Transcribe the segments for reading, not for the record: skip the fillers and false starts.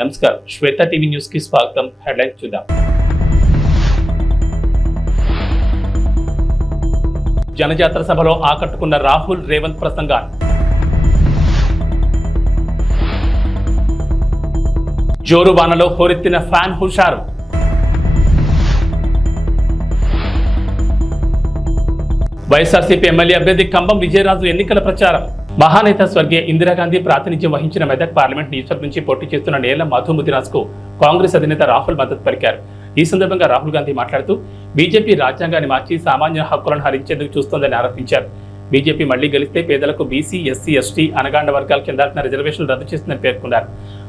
నమస్కారం, శ్వేత TV news కి స్వాగతం. హెడ్లైన్స్ చూద్దాం. జనజాతర సభలో ఆకట్టుకున్న రాహుల్ రేవంత్ ప్రసంగాలు. జోరు వానలో హోరెత్తిన ఫ్యాన్ హుషారు. వైఎస్ఆర్సీపీ ఎమ్మెల్యే అభ్యర్థి కంబం విజయరాజు ఎన్నికల ప్రచారం. మహానేత స్వర్గీయ ఇందిరాగాంధీ ప్రాతినిధ్యం వహించిన మెదక్ పార్లమెంట్ నియోజకవర్గం నుంచి పోటీ చేస్తున్న నేల మధు ముదిరాజ్ కు కాంగ్రెస్ అధినేత రాహుల్ మద్దతు పలికారు. ఈ సందర్భంగా రాహుల్ గాంధీ మాట్లాడుతూ బీజేపీ రాజ్యాంగాన్ని మార్చి సామాన్య హక్కులను హరించేందుకు చూస్తోందని ఆరోపించారు. బీజేపీ మళ్లీ గెలిస్తే పేదలకు బీసీ, ఎస్సీ, ఎస్టీ, అనగాండ వర్గాల కింద రిజర్వేషన్లు రద్దు చేస్తుందని పేర్కొన్నారు.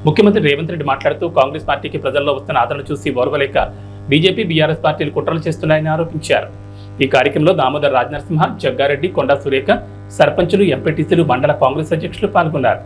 ముఖ్యమంత్రి రేవంత్ రెడ్డి మాట్లాడుతూ కాంగ్రెస్ పార్టీకి ప్రజల్లో వస్తున్న ఆదరణ చూసి ఓర్వలేక బీజేపీ, బీఆర్ఎస్ పార్టీలు కుట్రలు చేస్తున్నాయని ఆరోపించారు. ఈ కార్యక్రమంలో దామోదర్ రాజనరసింహ, జగ్గారెడ్డి, కొండా సురేఖ, సర్పంచులు, ఎంపీటీసీలు, మండల కాంగ్రెస్ అధ్యక్షులు పాల్గొన్నారు.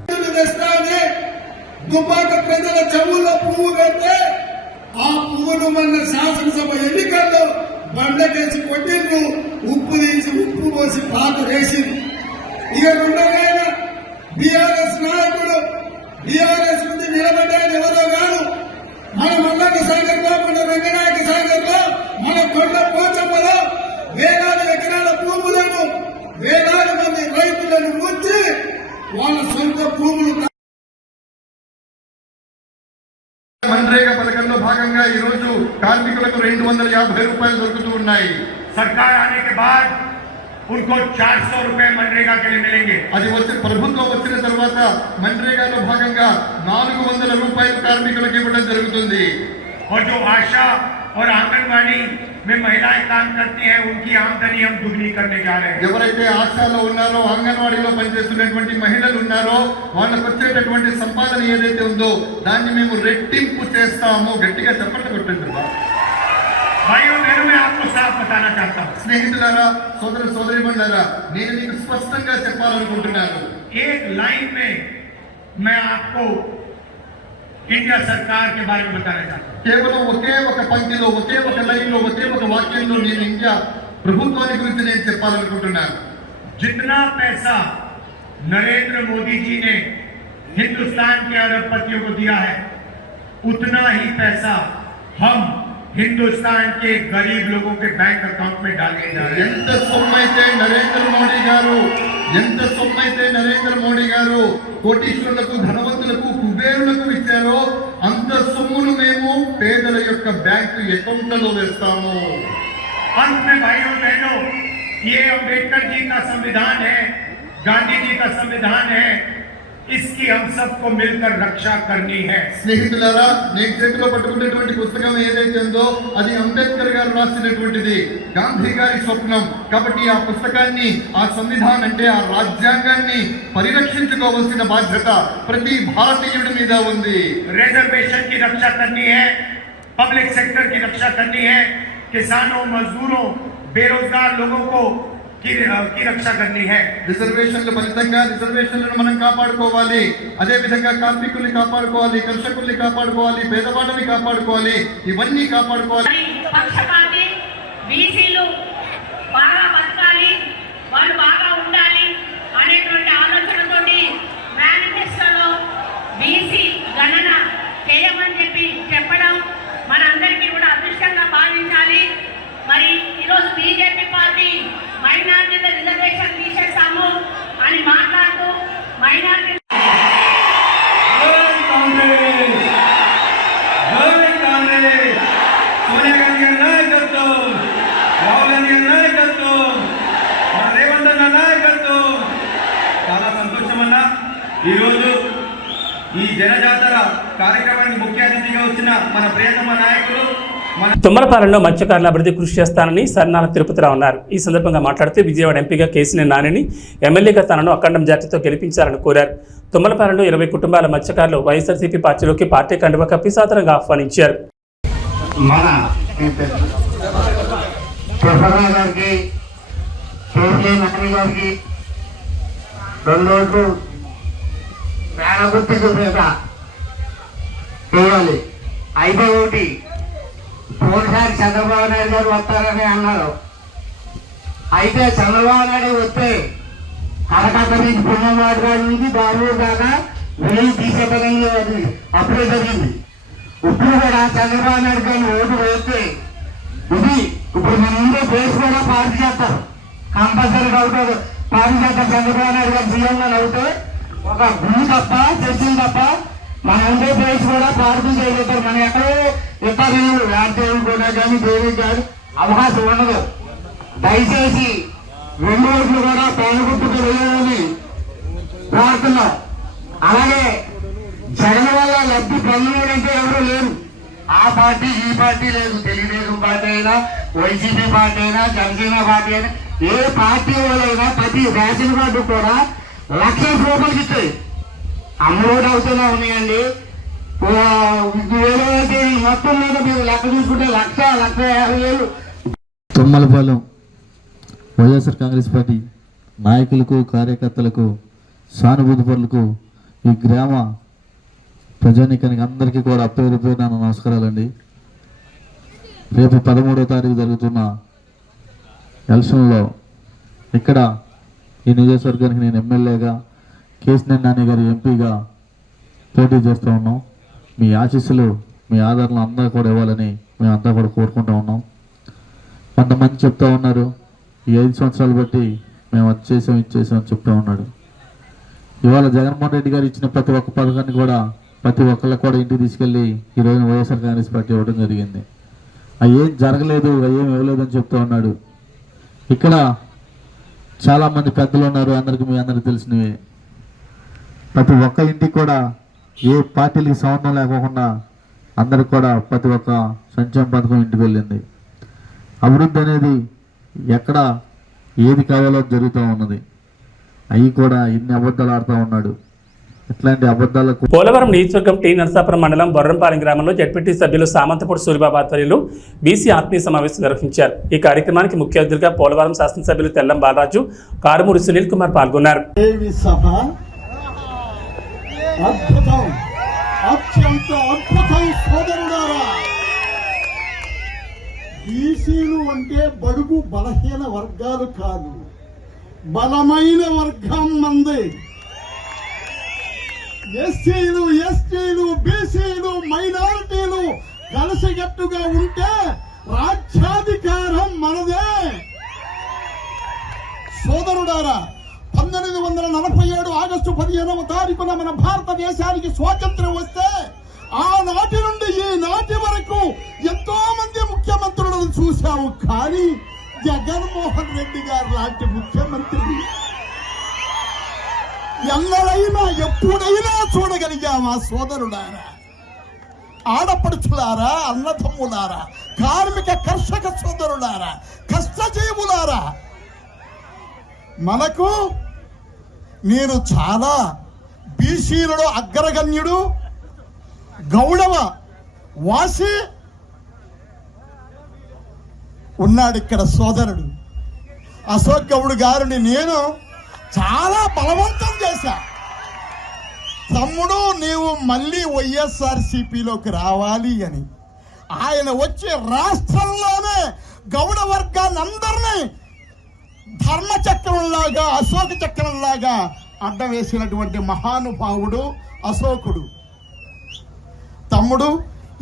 వేలాది ఎకరాల భూములను, వేలాది మంది రైతులను ముంచి వాళ్ళ సొంత భూములు. मनरेगा పథకంలో భాగంగా ఈ రోజు కార్మికులకు 250 రూపాయలు దొరుకుతూ ఉన్నాయి. सरकार आने के बाद उनको 400 रुपए मनरेगा के लिए मिलेंगे. అది వచ్చి ప్రభుత్వం వచ్చిన తర్వాత मनरेगाలో భాగంగా 400 రూపాయలు కార్మికులకు ఇవ్వడం జరుగుతుంది. और जो आशा और आंगनवाड़ी में महिलाएं काम करती हैं, उनकी आमदनी हम दुगनी करने जा रहे हैं. ఎవరైతే ఆశాలో ఉన్నారో, అంగన్వాడీలో పనిచేస్తున్నటువంటి మహిళలు ఉన్నారో వాళ్ళకు వచ్చేటటువంటి సంపాదన ఏదైతే ఉందో దాన్ని మేము రెట్టింపు చేస్తాము. గట్టిగా చెప్పండి కొట్టండి. भाइयों बहनों, मैं आपको साफ बताना चाहता हूँ. స్నేహితులారా, సోదర సోదరీమణులారా, నేను మీకు స్పష్టంగా చెప్పాలనుకుంటున్నాను. एक लाइन में मैं आपको इंडिया सरकार के बारे में बताना चाहता हूँ. కేవలం ఒకే ఒక పంక్తిలో, ఒకే ఒక లైన్లో, ఒకే ఒక వాక్యంలో నేను ఇండియా ప్రభుత్వాన్ని గురించి నేను చెప్పాలనుకుంటున్నాను. जितना पैसा नरेंद्र मोदी जी ने हिंदुस्तान के अरबपतियों को दिया है, उतना ही पैसा हम हिंदुस्तान के गरीब लोगों के बैंक अकाउंट में डालने जा रहे हैं. ఎంత సొమ్మైతే నరేంద్ర మోడీ గారు కోటీశ్వరులకు, ధనవంతులకు, కుబేరులకు ఇచ్చారో అంత సొమ్మును మేము పేదల యొక్క బ్యాంకు అకౌంట్లలో వేస్తాము. अंत में भाइयों बहनों, ये अंबेडकर जी का संविधान है, गांधी जी का संविधान है, इसकी हम सबको मिलकर रक्षा करनी है. స్నేహితులారా, నేను చేతిలో పట్టుకున్నటువంటి పుస్తకం ఏదైతే ఉందో అది అంబేద్కర్ గారు రాసినటువంటిది, గాంధీ గారి స్వప్నం. కాబట్టి ఆ పుస్తకాన్ని, ఆ సంవిధానం అంటే ఆ రాజ్యాంగాన్ని పరిరక్షించుకోవాల్సిన బాధ్యత ప్రతి భారతీయుడి మీద ఉంది. रिजर्वेशन की रक्षा करनी है, पब्लिक सेक्टर की रक्षा करनी है, किसानों, मजदूरों, बेरोजगार लोगों को की रक्षा करनी है. రిజర్వేషన్ల ఫలితంగా రిజర్వేషన్లను మనం కాపాడుకోవాలి. అదే విధంగా కార్మికుల్ని కాపాడుకోవాలి, కర్షకుల్ని కాపాడుకోవాలి, పేదవాళ్ళని కాపాడుకోవాలి. ఇవన్నీ కాపాడుకోవాలి. పక్షపాతి బీసీలు బాగా బతకాలి, వాళ్ళు బాగా ఉండాలి అనేటువంటి ఆలోచనతోటి మేనిఫెస్టోలో బీసీ గణన చేయమని చెప్పడం మనందరికీ కూడా అదృష్టంగా భావించాలి. మరి ఈరోజు బీజేపీ పార్టీ మైనార్టీల రిజర్వేషన్ తీసేస్తాము అని మాట్లాడుతూ మైనార్టీ సోనియా గాంధీ గారి నాయకత్వం, రాహుల్ గాంధీ గారి నాయకత్వం, రేవంత్ అన్న నాయకత్వం. చాలా సంతోషం అన్న. ఈరోజు ఈ జనజాతర కార్యక్రమానికి ముఖ్య అతిథిగా వచ్చిన మన ప్రియతమ నాయకులు తుమ్మలపాలెంలో మత్స్యకారుల అభివృద్ధి కృషి చేస్తానని సన్నాల తిరుపతిరావు అన్నారు. ఈ సందర్భంగా మాట్లాడుతూ విజయవాడ ఎంపీగా కేసీఆర్ నానిని, ఎమ్మెల్యేగా తనను అఖండ మెజార్టీతో గెలిపించాలని కోరారు. తుమ్మలపాలెంలో 20 కుటుంబాల మత్స్యకారులు వైఎస్ఆర్సీపీ పార్టీలోకి పార్టీ కండువా కప్పి సాదరంగా ఆహ్వానించారు. అయితే ఒకటి పోయినసారి చంద్రబాబు నాయుడు గారు వస్తారని అన్నారు. అయితే చంద్రబాబు నాయుడు వస్తే కలకత్తా నుంచి పుణ్యమాటి గారి నుంచి బెంగళూరు దాకా వేలు తీసేపడంలో అది అప్పుడే జరిగింది. ఇప్పుడు కూడా చంద్రబాబు నాయుడు గారిని ఓటు వేస్తే ఇది ఇప్పుడు మన ముందే బేస్ కూడా పార్టీ చేస్తారు, కంపల్సరీగా అవుతారు. పార్టీ చేస్తారు. చంద్రబాబు నాయుడు గారు సీఎంగా అవుతే ఒక గుడి తప్ప చర్చలు తప్ప మన ఉండే బేస్ కూడా పార్టీ చేయగలుగుతారు. మనం ఎక్కడో ఇతరులు రాజ్యాలు కూడా కానీ దేనికి కానీ అవకాశం ఉండదు. దయచేసి 2 ఓట్లు కూడా పేదగుట్టుకు వెళ్ళాలని ప్రార్థన. అలాగే జగన్ వల్ల లబ్ధి పొందడంటే ఎవరు లేరు. ఆ పార్టీ ఈ పార్టీ లేదు. తెలుగుదేశం పార్టీ అయినా, వైసీపీ పార్టీ అయినా, జనసేన పార్టీ అయినా, ఏ పార్టీ వాళ్ళైనా ప్రతి రేషన్ కార్డు కూడా 1,00,000 రూపాయలకి ఇస్తాయి. అమ్మఒడి అవుతూనే ఉన్నాయండి. వేరే మొత్తం మీద మీరు లెక్క చూసుకుంటే 1,50,000 తుమ్మలపాలెం వైఎస్ఆర్ కాంగ్రెస్ పార్టీ నాయకులకు, కార్యకర్తలకు, సానుభూతి పరులకు, ఈ గ్రామ ప్రజానీకానికి అందరికీ కూడా పేరు పేరున నమస్కారాలండి. రేపు 13వ తారీఖు జరుగుతున్న ఎలక్షన్లో ఇక్కడ ఈ నియోజకవర్గానికి నేను ఎమ్మెల్యేగా, కేశినేని నాని గారి ఎంపీగా పోటీ చేస్తూ ఉన్నాం. మీ ఆశీస్సులు, మీ ఆదరణ అందరూ కూడా ఇవ్వాలని మేమంతా కూడా కోరుకుంటూ ఉన్నాం. కొంతమంది చెప్తా ఉన్నారు, ఈ 5 సంవత్సరాలు బట్టి మేము అది చేసాం, ఇది చేసాం అని చెప్తా ఉన్నాడు. ఇవాళ జగన్మోహన్ రెడ్డి గారు ఇచ్చిన ప్రతి ఒక్క పథకాన్ని కూడా ప్రతి ఒక్కళ్ళకి కూడా ఇంటికి తీసుకెళ్ళి ఈరోజు వైఎస్ఆర్ కాంగ్రెస్ పార్టీ ఇవ్వడం జరిగింది. అవి ఏం జరగలేదు, అవి ఏం ఇవ్వలేదు అని చెప్తా ఉన్నాడు. ఇక్కడ చాలామంది పెద్దలు ఉన్నారు, మీ అందరికీ తెలిసినవి. ప్రతి ఒక్క ఇంటికి కూడా ఏ పార్టీలకి సంబంధం లేకోకుండా అందరికి కూడా ప్రతి ఒక్క సంక్షేమ పథకం ఇంటికి వెళ్ళింది. అభివృద్ధి అనేది ఎక్కడ ఏది కావాలో జరుగుతూ ఉన్నది. అవి కూడా ఇన్ని అబద్ధాలు ఆడుతూ ఉన్నాడు. ఇట్లాంటి అబద్ధాలకు పోలవరం నియోజకవర్గం టీ నరసాపురం మండలం బొర్రంపాలెం గ్రామంలో జడ్పీటీ సభ్యులు సామంతపూడి సూరిబాబు ఆధ్వర్యంలో బీసీ ఆత్మీయ సమావేశం నిర్వహించారు. ఈ కార్యక్రమానికి ముఖ్య అతిథిగా పోలవరం శాసనసభ్యులు తెల్లం బాలరాజు, కారుమూరి సునీల్ కుమార్ పాల్గొన్నారు. బీసీలు అంటే బడుగు బలహీన వర్గాలు కాదు, బలమైన వర్గం మంది. ఎస్సీలు, ఎస్టీలు, బీసీలు, మైనారిటీలు కలిసికట్టుగా ఉంటే రాజ్యాధికారం మనదే. సోదరుడారా, 1947 ఆగస్టు 15వ తారీఖున మన భారతదేశానికి స్వాతంత్ర్యం వస్తే ఆనాటి నుండి ఈనాటి వరకు ఎంతో మంది ముఖ్యమంత్రులను చూశాము. కానీ జగన్మోహన్ రెడ్డి గారు లాంటి ముఖ్యమంత్రి ఎన్నడైనా ఎప్పుడైనా చూడగలిగామా? సోదరులారా, ఆడపడుచులారా, అన్నదమ్ములారా, కార్మిక కర్షక సోదరులారా, కష్టజీవులారా, మనకు నేను చాలా బీసీలలో అగ్రగణ్యుడు, గౌడవ వాసి ఉన్నాడు ఇక్కడ సోదరుడు అశోక్ గౌడ్ గారిని నేను చాలా బలవంతం చేశా. తమ్ముడు, నీవు మళ్ళీ వైఎస్ఆర్సీపీలోకి రావాలి అని. ఆయన వచ్చి రాష్ట్రంలోనే గౌడ వర్గాన్ని అందరినీ ధర్మచక్రంలాగా, అశోక చక్రంలాగా అడ్డం వేసినటువంటి మహానుభావుడు అశోకుడు. తమ్ముడు,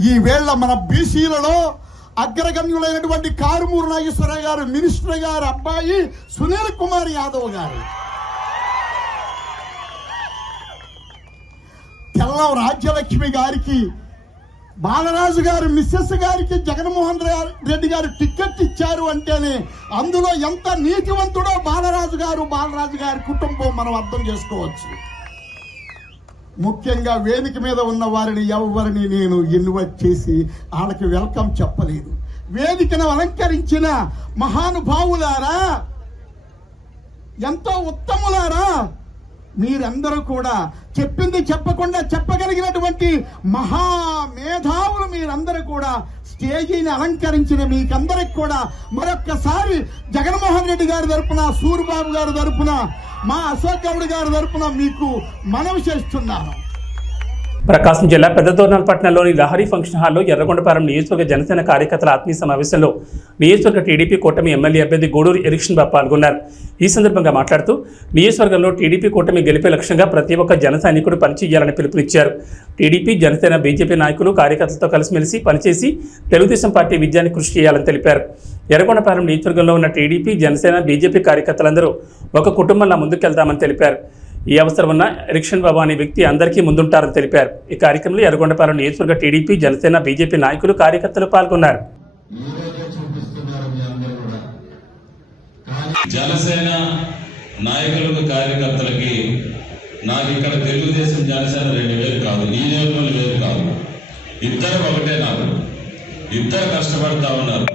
ఈ వేళ మన బీసీలలో అగ్రగణ్యులైనటువంటి కారుమూరి నాగేశ్వరరావు గారు, మినిస్టర్ గారు అబ్బాయి సునీల్ కుమార్ యాదవ్ గారు, తెల్లం రాజ్యలక్ష్మి గారికి, బాలరాజు గారు మిస్సెస్ గారికి జగన్మోహన్ రెడ్డి గారు టికెట్ ఇచ్చారు అంటేనే అందులో ఎంత నీతివంతుడో బాలరాజు గారి కుటుంబం మనం అర్థం చేసుకోవచ్చు. ముఖ్యంగా వేదిక మీద ఉన్న వారిని ఎవరిని నేను ఇన్వైట్ చేసి వాళ్ళకి వెల్కమ్ చెప్పలేదు. వేదికను అలంకరించిన మహానుభావులారా, ఎంతో ఉత్తములారా, మీరందరూ కూడా చెప్పింది చెప్పకుండా చెప్పగలిగినటువంటి మహామేధావులు మీరందరూ కూడా స్టేజీని అలంకరించిన మీకందరికి కూడా మరొక్కసారి జగన్మోహన్ రెడ్డి గారి తరపున, సూరిబాబు గారి తరపున, మా అశోక్ గౌడ్ గారి తరపున మీకు మనవి చేస్తున్నాను. ప్రకాశం జిల్లా పెద్దదోర్నాలపట్నంలోని లహరి ఫంక్షన్ హాల్లో ఎర్రగొండపాలెం నియోజకవర్గ జనసేన కార్యకర్తల ఆత్మీయ సమావేశంలో నియోజకవర్గ టీడీపీ కూటమి ఎమ్మెల్యే అభ్యర్థి గూడూరు ఎరిక్షన్ బాబు పాల్గొన్నారు. ఈ సందర్భంగా మాట్లాడుతూ నియోజకవర్గంలో టీడీపీ కూటమి గెలిపే లక్ష్యంగా ప్రతి ఒక్క జన సైనికుడు పనిచేయాలని పిలుపునిచ్చారు. టీడీపీ, జనసేన, బీజేపీ నాయకులు కార్యకర్తలతో కలిసిమెలిసి పనిచేసి తెలుగుదేశం పార్టీ విజయాన్ని కృషి చేయాలని తెలిపారు. ఎర్రగొండపాలెం నియోజకవర్గంలో ఉన్న టీడీపీ, జనసేన, బీజేపీ కార్యకర్తలందరూ ఒక కుటుంబంలా ముందుకెళ్తామని తెలిపారు. ఈ అవసరం ఉన్న ఎరిక్షన్ బాబు అనే వ్యక్తి అందరికీ ముందుంటారని తెలిపారు. ఈ కార్యక్రమంలో ఎర్రగొండపాలెం నియోజకవర్గ టీడీపీ, జనసేన, బీజేపీ నాయకులు, కార్యకర్తలు పాల్గొన్నారు. జనసేన నాయకులకు, కార్యకర్తలకి నాకు ఇక్కడ తెలుగుదేశం, జనసేన రెండు వేరు కాదు, ఈ నియోజకవర్గంలో వేరు కాదు, ఇద్దరు ఒకటే. నాకు ఇద్దరు కష్టపడతా ఉన్నారు.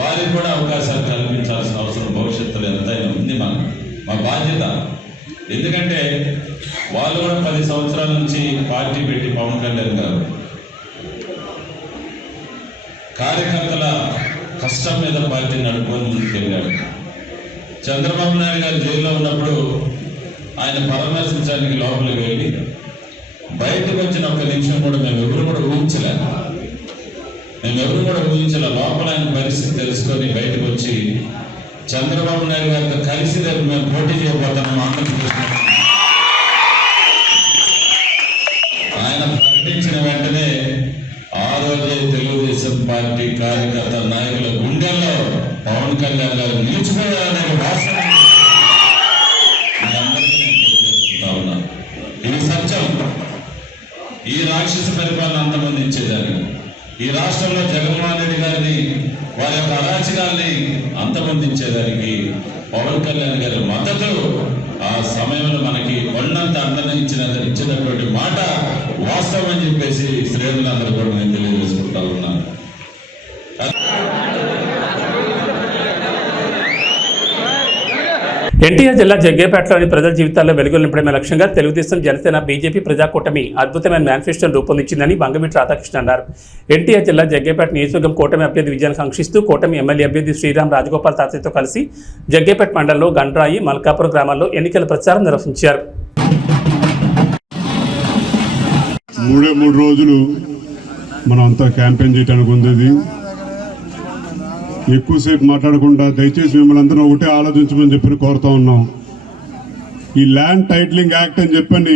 వారికి కూడా అవకాశాలు కల్పించాల్సిన అవసరం భవిష్యత్తులో ఎంతైనా ఉంది. మా బాధ్యత. ఎందుకంటే వాళ్ళు కూడా 10 సంవత్సరాల నుంచి పార్టీ పెట్టి పవన్ కళ్యాణ్ గారు కార్యకర్తల కష్టం మీద పార్టీ నడుపుకొని ముందుకెళ్ళాడు. చంద్రబాబు నాయుడు గారు జైల్లో ఉన్నప్పుడు ఆయన పరామర్శించడానికి లోపలికి వెళ్ళి బయటకు వచ్చిన ఒక్క నిమిషం కూడా మేమెవరు కూడా ఊహించలే. లోపల ఆయన పరిస్థితి తెలుసుకొని బయటకు వచ్చి చంద్రబాబు నాయుడు గారితో కలిసి రేపు మేము పోటీ చేయబోతున్నాం ఆంధ్రప్రదేశ్. ఆయన ప్రకటించిన వెంటనే ఆ రోజే తెలుగుదేశం పార్టీ కార్యకర్త నాయకుల గుండెల్లో పవన్ కళ్యాణ్ గారు నిలిచిపోయారనే వాస్తవం ఇది సత్యం. ఈ రాక్షస పరిపాలన అంతమందించేదాన్ని, ఈ రాష్ట్రంలో జగన్మోహన్ రెడ్డి గారిని, వారి యొక్క అరాచకాల్ని అంతమొందించేదానికి పవన్ కళ్యాణ్ గారి మద్దతు ఆ సమయంలో మనకి కొండంత అండని ఇచ్చినటువంటి మాట వాస్తవం అని చెప్పేసి శ్రేణులందరూ కూడా నేను తెలియజేసుకుంటా ఉన్నాను. ఎన్టీఆర్ జిల్లా జగ్గేపేటలోని ప్రజల జీవితాల్లో వెలుగులు నింపడమే లక్ష్యంగా తెలుగుదేశం, జనసేన, బీజేపీ ప్రజాకూటమి అద్భుతమైన మేనిఫెస్టోను రూపొందించిందని బంగమిటి రాధాకృష్ణ అన్నారు. ఎన్టీఆర్ జిల్లా జగ్గేపేట నియోజకవర్గం కూటమి అభ్యర్థి విజయాన్ని కాంక్షిస్తూ కూటమి ఎమ్మెల్యే అభ్యర్థి శ్రీరామ్ రాజగోపాల్ తాతయ్యతో కలిసి జగ్గేపేట మండలంలో గండ్రాయి, మల్కాపురం గ్రామాల్లో ఎన్నికల ప్రచారం నిర్వహించారు. 3 రోజులు మనం అంతా క్యాంపెయిన్ చేయడానికి ఉంది. ఎక్కువసేపు మాట్లాడకుండా దయచేసి మిమ్మల్ని అందరూ ఒకటే ఆలోచించమని చెప్పి కోరుతా ఉన్నాం. ఈ ల్యాండ్ టైటిలింగ్ యాక్ట్ అని చెప్పని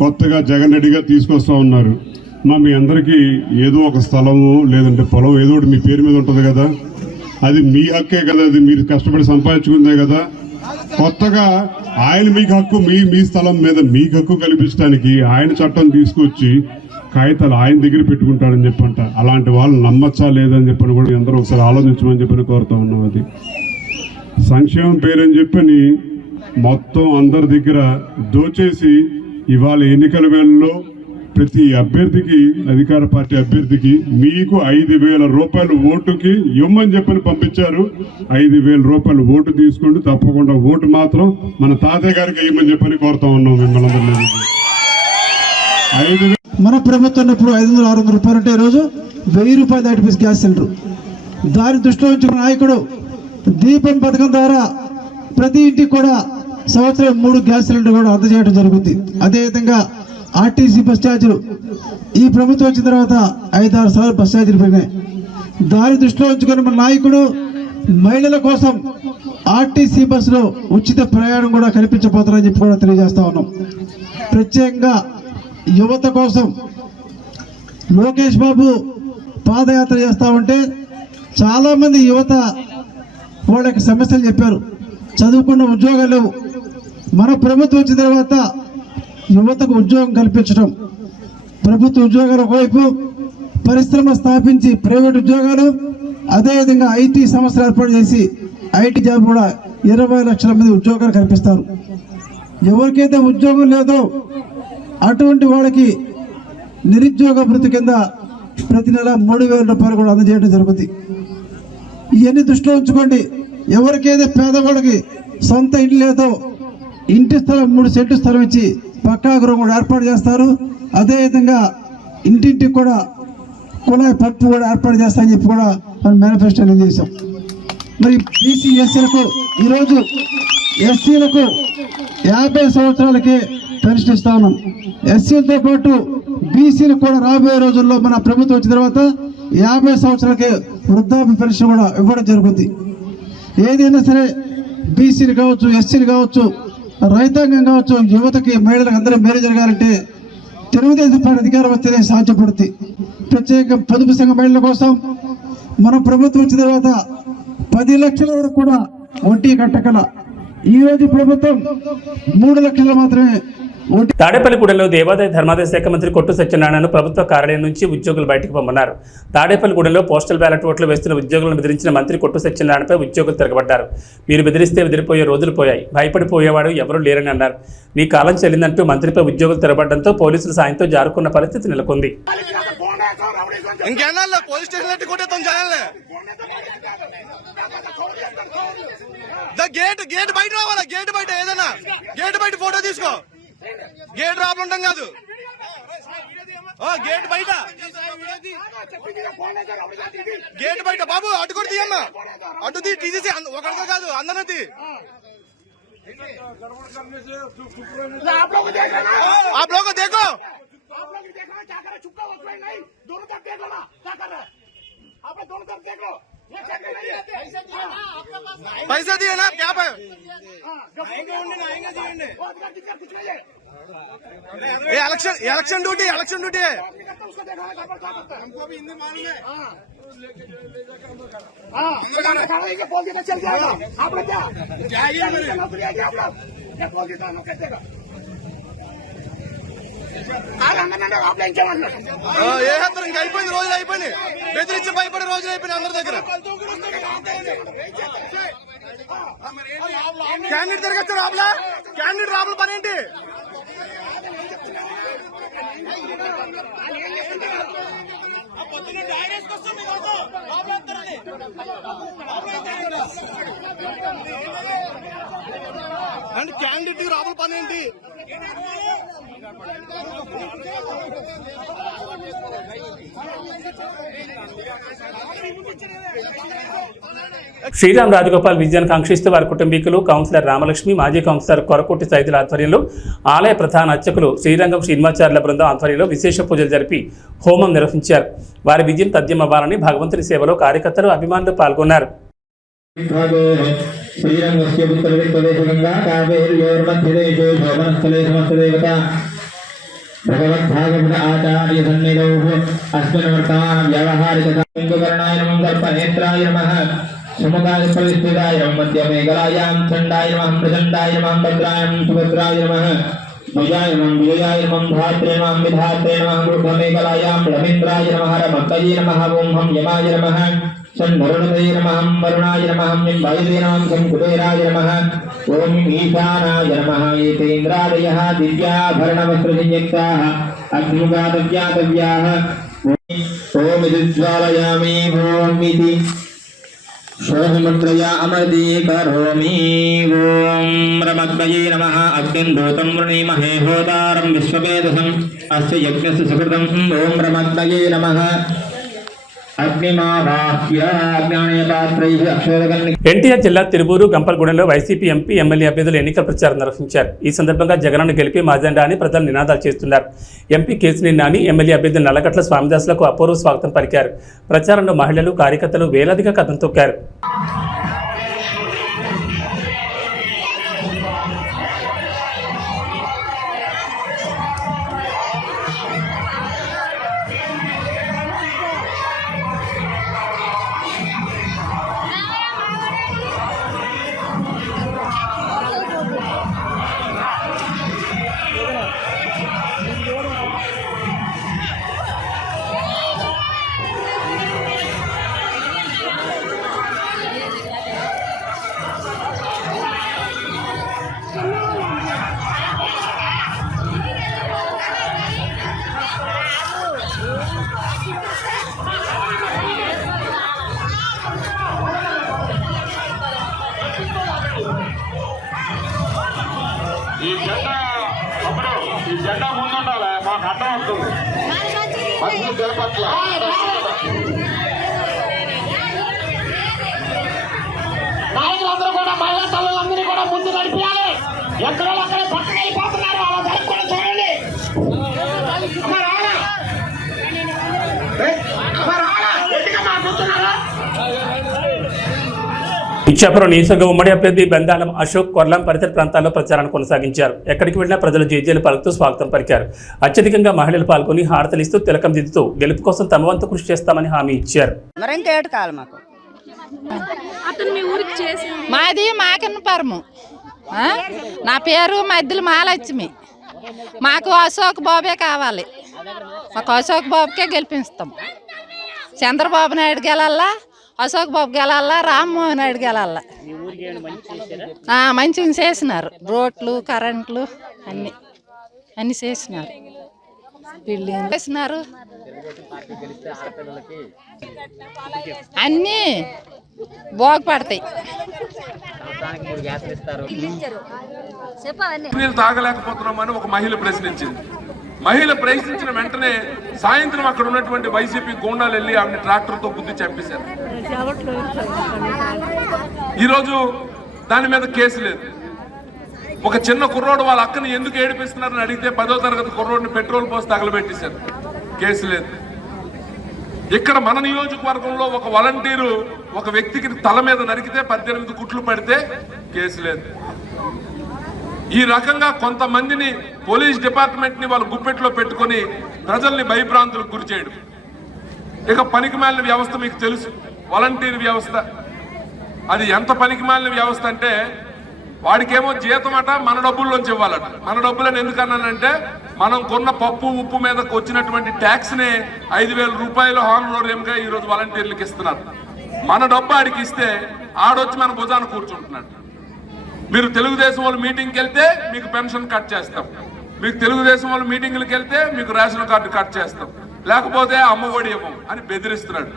కొత్తగా జగన్ రెడ్డి గారు తీసుకొస్తా ఉన్నారు. మీ అందరికీ ఏదో ఒక స్థలము లేదంటే పొలం ఏదో ఒకటి మీ పేరు మీద ఉంటుంది కదా, అది మీ హక్కే కదా, అది మీరు కష్టపడి సంపాదించుకుందే కదా. కొత్తగా ఆయన మీకు హక్కు, మీ స్థలం మీద మీకు హక్కు కల్పించడానికి ఆయన చట్టం తీసుకొచ్చి కాగితాలు ఆయన దగ్గర పెట్టుకుంటారని చెప్పంట. అలాంటి వాళ్ళు నమ్మచ్చా లేదని చెప్పని కూడా అందరూ ఒకసారి ఆలోచించమని చెప్పని కోరుతా ఉన్నాం. అది సంక్షేమం పేరని చెప్పని మొత్తం అందరి దగ్గర దోచేసి ఇవాళ ఎన్నికల వేళల్లో ప్రతి అభ్యర్థికి, అధికార పార్టీ అభ్యర్థికి మీకు 5,000 రూపాయలు ఓటుకి ఇవ్వమని చెప్పని పంపించారు. 5,000 రూపాయలు ఓటు తీసుకోండి, తప్పకుండా ఓటు మాత్రం మన తాతయ్య గారికి ఇవ్వమని చెప్పని కోరుతా ఉన్నాం మిమ్మల్ని అందరినీ. మన ప్రభుత్వం ఉన్నప్పుడు 500-600 రూపాయలు ఉంటే ఈరోజు 1000 రూపాయలు దాటిపేసి గ్యాస్ సిలిండర్. దాని దృష్టిలో ఉంచుకున్న నాయకుడు దీపం పథకం ద్వారా ప్రతి ఇంటికి కూడా సంవత్సరం 3 గ్యాస్ సిలిండర్ కూడా అందజేయడం జరుగుతుంది. అదేవిధంగా ఆర్టీసీ బస్ ఛార్జీలు ఈ ప్రభుత్వం వచ్చిన తర్వాత 5-6 సార్లు బస్ ఛార్జీలు పెరిగినాయి. దాని దృష్టిలో ఉంచుకుని మన నాయకుడు మహిళల కోసం ఆర్టీసీ బస్సులో ఉచిత ప్రయాణం కూడా కల్పించబోతారని చెప్పి కూడా తెలియజేస్తా ఉన్నాం. ప్రత్యేకంగా యువత కోసం లోకేష్ బాబు పాదయాత్ర చేస్తా ఉంటే చాలామంది యువత వాళ్ళ యొక్క సమస్యలు చెప్పారు. చదువుకున్న ఉద్యోగాలు లేవు. మన ప్రభుత్వం వచ్చిన తర్వాత యువతకు ఉద్యోగం కల్పించడం, ప్రభుత్వ ఉద్యోగాలు ఒకవైపు, పరిశ్రమ స్థాపించి ప్రైవేట్ ఉద్యోగాలు, అదేవిధంగా ఐటీ సంస్థలు ఏర్పాటు చేసి ఐటీ జాబ్ కూడా 20 లక్షల మంది ఉద్యోగాలు కల్పిస్తారు. ఎవరికైతే ఉద్యోగం లేదో అటువంటి వాళ్ళకి నిరుద్యోగ భృతి కింద ప్రతి నెల 3,000 రూపాయలు కూడా అందజేయడం జరుగుతుంది. ఇవన్నీ దృష్టిలో ఉంచుకోండి. ఎవరికైతే పేదవాళ్ళకి సొంత ఇల్లు లేదో ఇంటి స్థలం 3 సెంట్లు స్థలం ఇచ్చి పక్కా గృహం కూడా ఏర్పాటు చేస్తారు. అదేవిధంగా ఇంటింటికి కూడా కుళాయి పప్పు కూడా ఏర్పాటు చేస్తామని చెప్పి కూడా మనం మేనిఫెస్టోలో చేసాం. మరి బీసీ ఎస్సీలకు ఈరోజు ఎస్సీలకు 50 సంవత్సరాలకే పెన్షన్ ఇస్తా ఉన్నాం. ఎస్సీలతో పాటు బీసీలు కూడా రాబోయే రోజుల్లో మన ప్రభుత్వం వచ్చిన తర్వాత 50 సంవత్సరాలకే వృద్ధాప్య పెన్షన్ కూడా ఇవ్వడం జరుగుతుంది. ఏదైనా సరే బీసీలు కావచ్చు, ఎస్సీలు కావచ్చు, రైతాంగం కావచ్చు, యువతకి, మహిళలకు అందరూ మేలు జరగాలంటే తెలుగుదేశం పార్టీ అధికారం వస్తేనే సాధ్యపడుతుంది. ప్రత్యేక పొదుపు సంఘ మహిళల కోసం మన ప్రభుత్వం వచ్చిన తర్వాత 10 లక్షల వరకు కూడా వడ్డీ కట్టగల. ఈ రోజు ప్రభుత్వం 3 లక్షలు మాత్రమే. తాడేపల్లిగూడెంలో దేవాదాయ ధర్మాదాయ శాఖ మంత్రి కొట్టు సత్యనారాయణను ప్రభుత్వ కార్యాలయం నుంచి ఉద్యోగులు బయటకు పంపన్నారు. తాడేపల్లిగూడెంలో పోస్టల్ బ్యాలెట్ ఓట్లు వేస్తున్న ఉద్యోగులను బెదిరించిన మంత్రి కొట్టు సత్యనారాయణపై ఉద్యోగులు తిరగబడ్డారు. మీరు బెదిరిస్తే బెదిరిపోయే రోజులు పోయాయి, భయపడిపోయేవాడు ఎవరూ లేరని అన్నారు. మీ కాలం చెల్లిందంటూ మంత్రిపై ఉద్యోగులు తిరగబడ్డంతో పోలీసుల సాయంతో జారుకున్న పరిస్థితి నెలకొంది. గేట్ బయట రావాలా, గేట్ బయట ఏదైనా గేట్ బయట ఫోటో తీసుకో. గేట్ రాబడి ఉంటాం కాదు, గేట్ బయట, గేట్ బయట. బాబు అటు కూడా తీయమ్మా, అటు తీసి ఒకరితో కాదు అందరూ తీ. आप लोग को देखो, पैसा दिए ना क्या पे इलेक्शन ड्यूटी है. हमको भी हिंदी मालूम है. चल जाएगा आप लोग क्या ఏ హత్రం ఇంకా అయిపోయింది, రోజులు అయిపోయింది. బెదిరించి భయపడే రోజులు అయిపోయినాయి అందరి దగ్గర. క్యాండిడేట్ తిరగచ్చు రాబులా, క్యాండిడేట్ రాబుల పని ఏంటి? అంటే క్యాండిడేట్ రాబుల పని ఏంటి? శ్రీరామ్ రాజగోపాల్ విజయాన్ని కాంక్షిస్తూ వారి కుటుంబీకులు, కౌన్సిలర్ రామలక్ష్మి, మాజీ కౌన్సిలర్ కొరకోటి సైదుల ఆధ్వర్యంలో ఆలయ ప్రధాన అర్చకులు శ్రీరంగం శ్రీనివాచార్యుల బృందం ఆధ్వర్యంలో విశేష పూజలు జరిపి హోమం నిర్వహించారు. వారి విజయం తథ్యమవ్వాలని భగవంతుని సేవలో కార్యకర్తలు, అభిమానులు పాల్గొన్నారు. శ్రీరంగస్య ఉత్తరదిక్ప్రదేశగంగా కావేర్యోర్మధ్యదేశే శోభనస్థలే సమస్తదేవతా భగవద్భాగవత ఆచార్య సన్నిధౌ అస్మిన్ వర్తమాన వ్యావహారికర్ణాయ నమః కల్పనేత్రాయ నమః సుముఖాయ ప్రవిష్టితాయ నమః మధ్యమేకలాయాం చండాయ నమః ప్రచండాయ నమః భద్రాయం సుభద్రాయ నమః భుజాయ నమః విజయాయ నమః ధాత్రే నమః విధాత్రే నమః మూఢమేకలాయాం రవీంద్రాయ నమః రమత్తయే నమః ఓం హం యమాయ నమః సన్వరుణదే నమః వరుణాయ నమః నింబాయదే నమః సంకుబేరాయ నమః ఓం ఈశానాయ నమః ఏతేంద్రాదయః దివ్యాభరణవస్త్రసంయుక్తాః అగ్నిముఖాదవ్యాదవ్యాః ఓం విద్జ్వాలయామి ఓం ఇతి శోభముద్రయా అమృతీకరోమి. ఓం రమగ్నయే నమః అగ్నిం దూతం వృణీమహే హోతారం విశ్వవేదసం అస్య యజ్ఞస్య సుకృతం. ఓం రమగ్నయే నమః. ఎన్టీఆర్ జిల్లా తిరువూరు, గంపలగూడెంలో వైసీపీ ఎంపీ, ఎమ్మెల్యే అభ్యర్థులు ఎన్నికల ప్రచారం నిర్వహించారు. ఈ సందర్భంగా జగనన్న గెలిపి మాజెండా అని ప్రజలు నినాదాలు చేస్తున్నారు. ఎంపీ కేసినేని నాని, ఎమ్మెల్యే అభ్యర్థి నల్లగట్ల స్వామిదాసులకు అపూర్వ స్వాగతం పలికారు. ప్రచారంలో మహిళలు, కార్యకర్తలు వేలాదిగా కథం తొక్కారు. ఈ జెండా ముందుండాలి, మాకు అడ్డం వస్తుంది. మంచి తెలపట్ల నాయకులందరూ కూడా, మహిళా తల్లులందరూ కూడా ముందు నడిపించాలి. ఎక్కడో అక్కడ పక్కన వెళ్ళిపోతున్నారు, అలా జరగకుండా చూడండి. ఇచ్చాపురం నియోజకవర్గ ఉమ్మడి అభ్యర్థి బెందాలం అశోక్ కొర్లాం పరిసర ప్రాంతాల్లో ప్రచారాన్ని కొనసాగించారు. ఎక్కడికి వెళ్లినా ప్రజలు జేజేలు పలుకుతూ స్వాగతం పలికారు. అత్యధికంగా మహిళలు పాల్గొని హారతలిస్తూ తిలకం దిద్దుతూ గెలుపు కోసం తమ వంతు కృషి చేస్తామని హామీ ఇచ్చారు. మాది మాకన్నపురము. నా పేరు మధ్యలో మహాలక్ష్మి. మాకు అశోక్ బాబే కావాలి. మాకు అశోక్ బాబుకే గెలిపిస్తాం. చంద్రబాబు నాయుడు గెలల్లా, అశోక్ బాబు గెలల్లా, రామ్మోహన్ నాయుడు గెలల్లా. మంచిగా చేసినారు. రోడ్లు, కరెంట్లు అన్ని చేసినారు. బిల్డింగ్ చేసినారు. అన్నీ బాగుపడతాయి. నీళ్ళు తాగలేకపోతున్నామని ఒక మహిళ ప్రశ్నించింది. మహిళ ప్రశ్నించిన వెంటనే సాయంత్రం అక్కడ ఉన్నటువంటి వైసీపీ గూండాలు వెళ్ళి ఆమె ట్రాక్టర్తో గుద్ది చంపేశారు. ఈరోజు దాని మీద కేసు లేదు. ఒక చిన్న కుర్రోడు వాళ్ళ అక్కని ఎందుకు ఏడిపిస్తున్నారని అడిగితే 10వ తరగతి కుర్రోడిని పెట్రోల్ పోసి తగలబెట్టేశారు. కేసు లేదు. ఇక్కడ మన నియోజకవర్గంలో ఒక వాలంటీరు ఒక వ్యక్తికి తల మీద నరికితే 18 కుట్లు పడితే కేసు లేదు. ఈ రకంగా కొంతమందిని పోలీస్ డిపార్ట్మెంట్ ని వాళ్ళ గుప్పెట్లో పెట్టుకుని ప్రజల్ని భయభ్రాంతులకు గురి చేయడం. ఇక పనికిమాలిన వ్యవస్థ మీకు తెలుసు, వాలంటీర్ వ్యవస్థ. అది ఎంత పనికిమాలిన వ్యవస్థ అంటే వాడికేమో జీతం అట మన డబ్బుల్లోంచి ఇవ్వాలట. మన డబ్బులని ఎందుకన్నానంటే మనం కొన్న పప్పు ఉప్పు మీదకి వచ్చినటువంటి ట్యాక్స్ నే 5,000 రూపాయలు హానరేమ్గా ఈరోజు వాలంటీర్లకు ఇస్తున్నారు. మన డబ్బు ఆడికి ఇస్తే ఆడొచ్చి మన భుజాన్ని కూర్చుంటున్నాడు. మీరు తెలుగుదేశం వాళ్ళు మీటింగ్కి వెళ్తే మీకు పెన్షన్ కట్ చేస్తాం, మీకు తెలుగుదేశం వాళ్ళు మీటింగ్లకు వెళ్తే మీకు రేషన్ కార్డు కట్ చేస్తాం, లేకపోతే అమ్మ ఒడి ఇవ్వం అని బెదిరిస్తున్నాడు.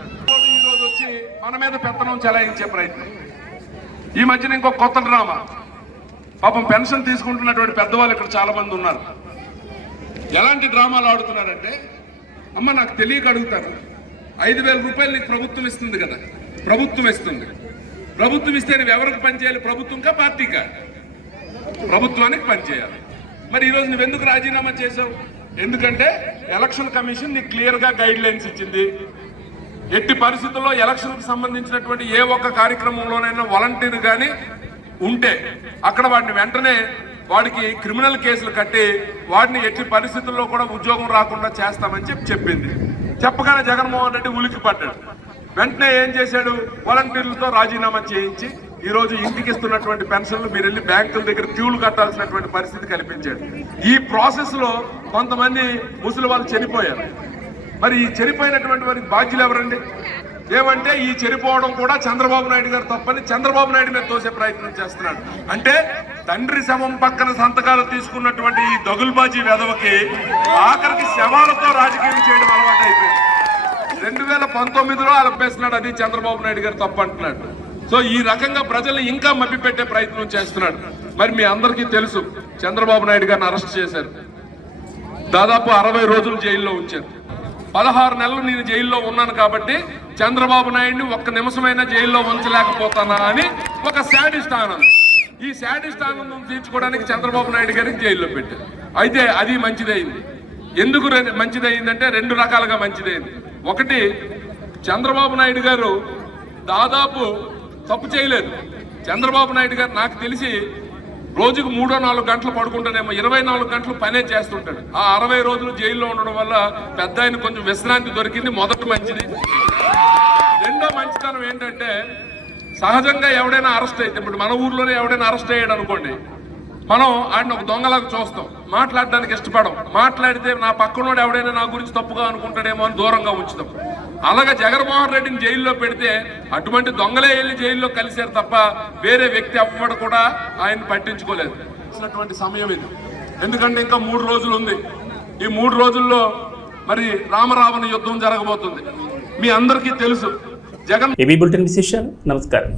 ఈరోజు వచ్చి మన మీద పెత్తనం చెలాయించే ప్రయత్నం. ఈ మధ్యన ఇంకో కొత్త డ్రామా. పాపం పెన్షన్ తీసుకుంటున్నటువంటి పెద్దవాళ్ళు ఇక్కడ చాలా మంది ఉన్నారు. ఎలాంటి డ్రామాలు ఆడుతున్నారంటే, అమ్మ నాకు తెలియక అడుగుతారు, 5,000 రూపాయలు నీకు ప్రభుత్వం ఇస్తుంది కదా, ప్రభుత్వం ఇస్తుంది. ప్రభుత్వం ఇస్తే నువ్వు ఎవరికి పనిచేయాలి? ప్రభుత్వంకా పార్టీకా? ప్రభుత్వానికి పనిచేయాలి. మరి ఈరోజు నువ్వెందుకు రాజీనామా చేసావు? ఎందుకంటే ఎలక్షన్ కమిషన్ నీకు క్లియర్గా గైడ్ లైన్స్ ఇచ్చింది. ఎట్టి పరిస్థితుల్లో ఎలక్షన్కి సంబంధించినటువంటి ఏ ఒక్క కార్యక్రమంలోనైనా వాలంటీర్ కానీ ఉంటే అక్కడ వాడిని వెంటనే వాడికి క్రిమినల్ కేసులు కట్టి వాడిని ఎట్టి పరిస్థితుల్లో కూడా ఉద్యోగం రాకుండా చేస్తామని చెప్పింది. చెప్పగానే జగన్మోహన్ రెడ్డి ఉలికి పడ్డాడు. వెంటనే ఏం చేశాడు? వాలంటీర్లతో రాజీనామా చేయించి ఈరోజు ఇంటికి ఇస్తున్నటువంటి పెన్షన్లు మీరు వెళ్ళి బ్యాంకుల దగ్గర క్యూలు కట్టాల్సినటువంటి పరిస్థితి కల్పించాడు. ఈ ప్రాసెస్ లో కొంతమంది ముసలి వాళ్ళు చనిపోయారు. మరి ఈ చనిపోయినటువంటి వారికి బాధ్యులు ఎవరండి? ఏమంటే ఈ చనిపోవడం కూడా చంద్రబాబు నాయుడు గారు తప్పని చంద్రబాబు నాయుడు మీద తోసే ప్రయత్నం చేస్తున్నాడు. అంటే తండ్రి శవం పక్కన సంతకాలు తీసుకున్నటువంటి ఈ దగుల్బాజీ వెధవకి ఆఖరికి శవాలతో రాజకీయం చేయడం అలవాటు అయిపోయింది. 2019లో అలపేస్తున్నాడు, అది చంద్రబాబు నాయుడు గారు తప్పు అంటున్నాడు. సో ఈ రకంగా ప్రజల్ని ఇంకా మభ్యపెట్టే ప్రయత్నం చేస్తున్నాడు. మరి మీ అందరికీ తెలుసు, చంద్రబాబు నాయుడు గారిని అరెస్ట్ చేశారు. దాదాపు 60 రోజులు జైల్లో ఉంచారు. 16 నెలలు నేను జైల్లో ఉన్నాను కాబట్టి చంద్రబాబు నాయుడిని ఒక్క నిమిషమైనా జైల్లో ఉంచలేకపోతానా అని ఒక శాడిస్ట్ ఆనందం. ఈ శాడిస్ట్ ఆనందం తీర్చుకోవడానికి చంద్రబాబు నాయుడు గారిని జైల్లో పెట్టారు. అయితే అది మంచిదైంది. ఎందుకు మంచిదైందంటే 2 రకాలుగా మంచిదైంది. ఒకటి, చంద్రబాబు నాయుడు గారు దాదాపు తప్పు చేయలేదు. చంద్రబాబు నాయుడు గారు నాకు తెలిసి రోజుకు 3-4 గంటలు పడుకుంటానేమో, 24 గంటలు పనే చేస్తుంటాడు. ఆ 60 రోజులు జైల్లో ఉండడం వల్ల పెద్ద ఆయన కొంచెం విశ్రాంతి దొరికింది. మొదటి మంచిది. రెండో మంచితనం ఏంటంటే, సహజంగా ఎవడైనా అరెస్ట్ అయితే, ఇప్పుడు మన ఊర్లోనే ఎవడైనా అరెస్ట్ అయ్యాడు అనుకోండి, మనం ఆయన ఒక దొంగలాగా చూస్తాం, మాట్లాడడానికి ఇష్టపడం. మాట్లాడితే నా పక్కనోడు ఎవడైనా నా గురించి తప్పుగా అనుకుంటాడేమో అని దూరంగా ఉంచుతాం. అలాగే జగన్మోహన్ రెడ్డిని జైల్లో పెడితే అటువంటి దొంగలే వెళ్ళి జైల్లో కలిశారు తప్ప వేరే వ్యక్తి అవ్వడం కూడా ఆయన పట్టించుకోలేదు. సమయం ఇది. ఎందుకంటే ఇంకా 3 రోజులు ఉంది. ఈ 3 రోజుల్లో మరి రామరావణ యుద్ధం జరగబోతుంది. మీ అందరికీ తెలుసు. జగన్ ఏబీ బులెటిన్ విశేషాలు. నమస్కారం.